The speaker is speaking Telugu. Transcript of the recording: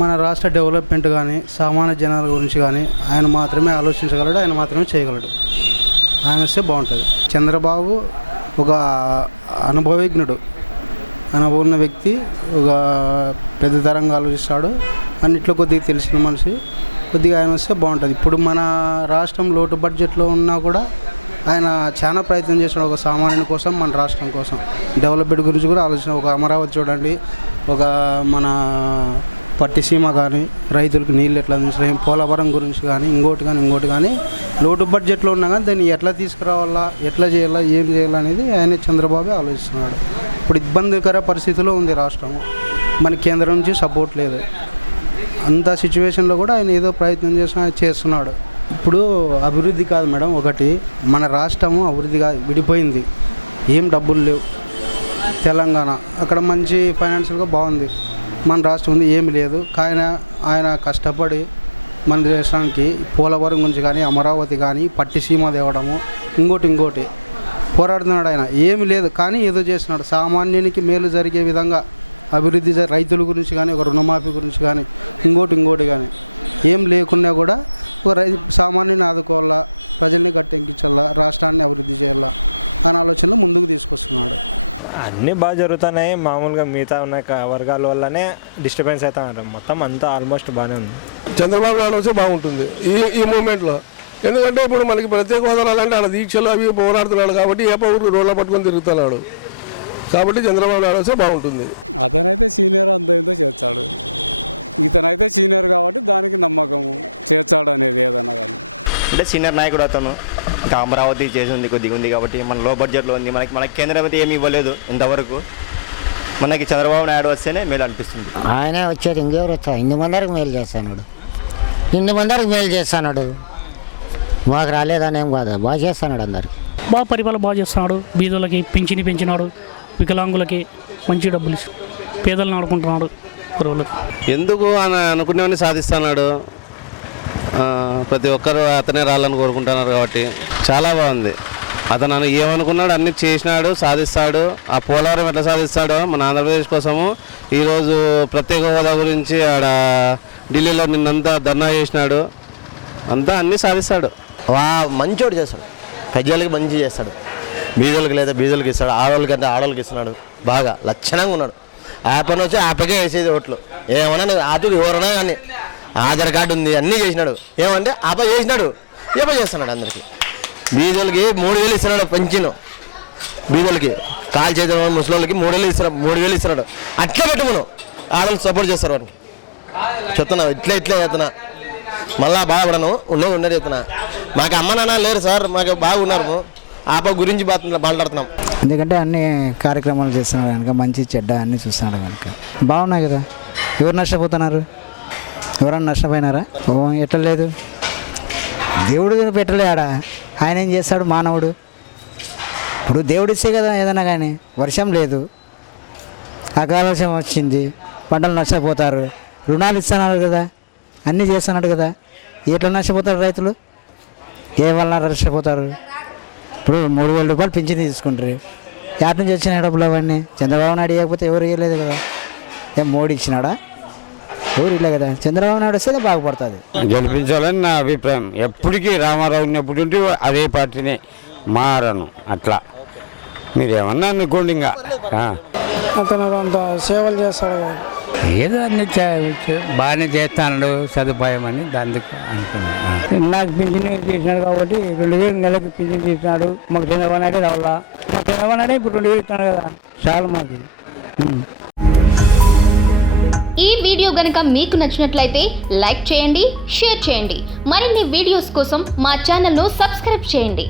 మన రాష్ట్ర డెవలప్మెంట్ కానీ సామాన్య జనాల గురించి కానీ ఆయన మాత్రమే ఆలోచించగలడు, ఆయన మాత్రమే చేయగలడు. ఆయన వస్తే బాగుంటుంది. చంద్రబాబు ఒక అనుభవజ్ఞుడు, అనుభవం ఉన్న వ్యక్తి, ఒక పెద్ద తరంగా ఆలోచిస్తాడు, అన్నిట్లో కొద్దిగా తెలిసిన మనిషి. కొద్దిగా ఆయన వస్తే బాగుంటుంది. ఇప్పుడు మన రాష్ట్రం లోటు బడ్జెట్లో ఉన్నా కూడా ఆయన చాలా ప్రయత్నం చేస్తున్నాడు ఒక సామాన్యుని కోసం, మన రాష్ట్రం కోసం. డెవలప్మెంట్ గురించి కూడా ఆలోచన. ఒక అమరావతి చూడండి, ఒక మన పట్టిసీమ కానీ, రైతులకు నీళ్ళు ఎట్లా అందించడం, పోలవరం గురించి కానీ, ఇంకోటి కానీ లోటు బడ్జెట్లో ఉన్నా కానీ దాన్ని ఎట్లా తీసుకురావాలా, ఎట్లా చేయాలా, ఏం చేయాలనేది ఆయన చంద్రబాబు ఆలోచిస్తున్నాడు. ఇప్పుడు ఇబ్బందికర పరిస్థితిలో ఉంది రాష్ట్రం, మన కేంద్రం నుంచి సపోర్ట్ లేదు. అంత సిచ్యువేషన్లో కూడా ఆయన ఏదో ప్రయత్నం చేస్తున్నాడు. ఇప్పుడు అభివృద్ధి కాదు మేడం, ఒకటి మన రాష్ట్రము అభివృద్ధి కాదు, విడిపోయింది. ఏం డబ్బులు లేవు. తెలంగాణ అక్కడ మంచి ఫైనాన్షియల్గా బాగుంది, మన రాష్ట్రం ఉంది ఏమి లేదు. కానీ ఆయన కష్టపడి మన దేశానికి పోలవరం గురించి కానీ, అమరావతి కానీ, పట్టిసీమ తేవడము, ఇంకోటి పోరాడుతున్నాడు. ఆయన ఏమి లేదు కానీ ఏదో చేస్తున్నాడు. సామాన్యునికి మేలు జరిగే విధంగా అభివృద్ధి, రైతుల గురించి కానీ, ఒక రుణమాఫీ గురించి కానీ, ఇంకోటి కానీ ఏం లేకున్నా కూడా ఒక సామాన్యుని ఆదుకోవాలా, ప్రజల్ని గట్టెక్కించాలా, రాష్ట్రాన్ని అభివృద్ధి చేయాలా అనే ఆలోచనలో ముందుకు తీసుకొస్తున్నాడు. అన్నీ బాగా జరుగుతున్నాయి. మామూలుగా మిగతా ఉన్న వర్గాల వల్లనే డిస్టర్బెన్స్ అవుతా మొత్తం అంతా ఆల్మోస్ట్ బాగానే ఉంది. చంద్రబాబు నాయుడు వస్తే బాగుంటుంది ఈ మూమెంట్లో. ఎందుకంటే ఇప్పుడు మనకి ప్రత్యేక హోదా రాలంటే ఆయన దీక్షలు అవి పోరాడుతున్నాడు కాబట్టి ఏ పౌరులు రోడ్ల పట్టుకొని తిరుగుతున్నాడు కాబట్టి చంద్రబాబు నాయుడు వస్తే బాగుంటుంది. అతనైతే సీనియర్ అంత ఏందో చేర్చాడు, ఇతనైతే సీనియర్ కాబట్టి దానికి నమ్మకము చేర్చాడు అనేది ఏదన్నా కానీ. అంటే సీనియర్ నాయకుడు అతను, ఇంకా అమరావతి చేసింది కొద్దిగా ఉంది కాబట్టి మన లో బడ్జెట్లో ఉంది. మనకి కేంద్రం అయితే ఏమి ఇవ్వలేదు ఇంతవరకు. మనకి చంద్రబాబు నాయుడు వస్తేనే మేలు అనిపిస్తుంది. ఆయనే వచ్చేది, ఇంకెవరు వచ్చారు? ఇన్ని మందికి మేలు చేస్తున్నాడు, మాకు రాలేదని ఏం కాదు, బాగా చేస్తున్నాడు. అందరికి బాగా పరిపాలన బాగా చేస్తున్నాడు. బీదలకి పింఛని పెంచినాడు, వికలాంగులకి మంచి డబ్బులు ఇచ్చి పేదలను ఆడుకుంటున్నాడు. ఎందుకు ఆయన అనుకునేవన్నీ సాధిస్తున్నాడు. ప్రతి ఒక్కరు అతనే రావాలని కోరుకుంటున్నారు కాబట్టి చాలా బాగుంది. అతను ఏమనుకున్నాడు అన్నీ చేసినాడు, సాధిస్తాడు. ఆ పోలవరం ఎట్లా సాధిస్తాడో మన ఆంధ్రప్రదేశ్ కోసము ఈరోజు ప్రత్యేక హోదా గురించి ఆడ ఢిల్లీలో నిన్నంతా ధర్నా చేసినాడు. అంతా అన్నీ సాధిస్తాడు. మంచోడు చేస్తాడు, ప్రజలకి మంచి చేస్తాడు. బీదోళ్ళకి లేదా బీదోళ్ళకి ఇస్తాడు, ఆడవాళ్ళకి అంటే ఆడవాళ్ళకి ఇస్తున్నాడు. బాగా లక్షణంగా ఉన్నాడు. యాప్ అని వచ్చి యాప్కే వేసేది ఓట్లు. ఏమన్నా ఆతుడు ఎవరన్నా కానీ ఆధార్ కార్డు ఉంది, అన్నీ చేసినాడు. ఏమంటే ఆప చేసినాడు, ఏప చేస్తున్నాడు. అందరికీ బీదోళ్ళకి 3,000 ఇస్తున్నాడు పెన్షన్. బీదోళ్ళకి కాల్ చేసిన ముసలిళ్ళకి 3,000 ఇస్తున్నాడు. అట్లా పెట్టుకున్నావు ఆడవాళ్ళు సపోర్ట్ చేస్తారు. వాడిని చెప్తున్నావు ఇట్లా చెప్తున్నా, మళ్ళా బాధపడను ఉన్నది చెప్తున్నా. మాకు అమ్మ నాన్న లేరు సార్, మాకు బాగున్నారు. ఆప గురించి మాట్లాడుతున్నాం. ఎందుకంటే అన్ని కార్యక్రమాలు చేస్తున్నాడు కనుక, మంచి చెడ్డ అన్నీ చూస్తున్నాడు కనుక బాగున్నాయి కదా. ఎవరు నష్టపోతున్నారు? ఎవరన్నా నష్టపోయినారా? ఎట్లా లేదు, దేవుడు పెట్టలే ఆడ. ఆయన ఏం చేస్తాడు మానవుడు? ఇప్పుడు దేవుడు ఇస్తే కదా ఏదైనా కానీ. వర్షం లేదు, అకాల వర్షం వచ్చింది, పంటలు నష్టపోతారు. రుణాలు ఇస్తున్నాడు కదా, అన్నీ చేస్తున్నాడు కదా. ఎట్లా నష్టపోతారు రైతులు? ఏ వల్ల నష్టపోతారు? ఇప్పుడు 3,000 రూపాయలు పింఛన్ తీసుకుంటారు. ఎటు నుంచి వచ్చిన డబ్బులు అవన్నీ? చంద్రబాబు నాయుడు ఇవ్వకపోతే ఎవరు ఇవ్వలేదు కదా. ఏం మోడీ ఇచ్చినాడా? ఎవరు ఇవ్వలే కదా. చంద్రబాబు నాయుడు వస్తే బాగుపడుతుంది. గెలిపించాలని నా అభిప్రాయం. ఎప్పటికీ రామారావు ఉన్నప్పుడు ఉంటే అదే పార్టీనే మారను. అట్లా మీరేమన్నా అనుకోండి. ఇంకా అతను అంత సేవలు చేస్తాడు కదా. ఏదో అన్ని బాగానే చేస్తాడు సదుపాయం అని దానికి అనుకున్నాను. నాకు పింఛన్ చేసినాడు కాబట్టి 2,000 నెలకి పింఛన్ చేసినాడు. మాకు చంద్రబాబు నాయుడు రావాలా? మాకు చంద్రబాబు నాయుడు ఇప్పుడు 2,000 ఇస్తున్నాడు కదా, చాలు మాకు. ఈ వీడియో గనుక మీకు నచ్చినట్లయితే లైక్ చేయండి, షేర్ చేయండి. మరిన్ని వీడియోస్ కోసం మా ఛానల్ను సబ్స్క్రైబ్ చేయండి.